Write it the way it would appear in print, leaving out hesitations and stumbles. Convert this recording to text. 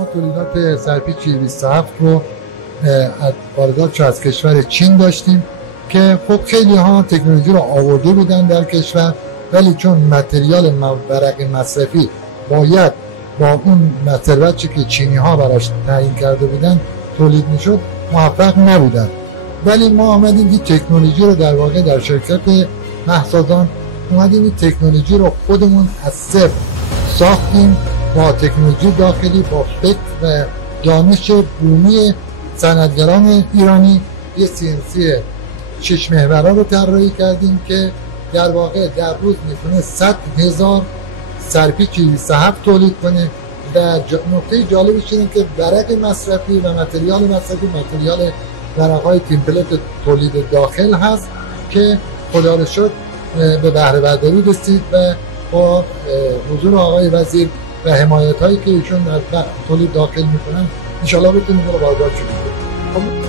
ما تولیدات سرپیچی 27 رو واردات از کشور چین داشتیم که خب خیلی ها تکنولوژی رو آورده بودن در کشور، ولی چون متریال ورق مصرفی باید با اون ثروتی که چینی ها براش تعیین کرده بودن تولید میشد موفق نبودن. ولی ما آمدیم این تکنولوژی رو در واقع در شرکت مهسازان اومدیم این تکنولوژی رو خودمون از صفر ساختیم با تکنولوژی داخلی، با فکر و دانش بومی صنعتگران ایرانی. یه CNC 6 محوره رو طراحی کردیم که در واقع در روز میتونه 100,000 سرپیچ 27 تولید کنه. و نکته جالبش اینه که ورق مصرفی و متریال مصرفی متریال ورق‌های تیمپلت تولید داخل هست که خدا رو شکر به بهره برداری رسید و با حضور آقای وزیر و حمایت هایی که ایشون در تولید داخل میکنن ان شاء الله بتونیم رو واردات کنیم.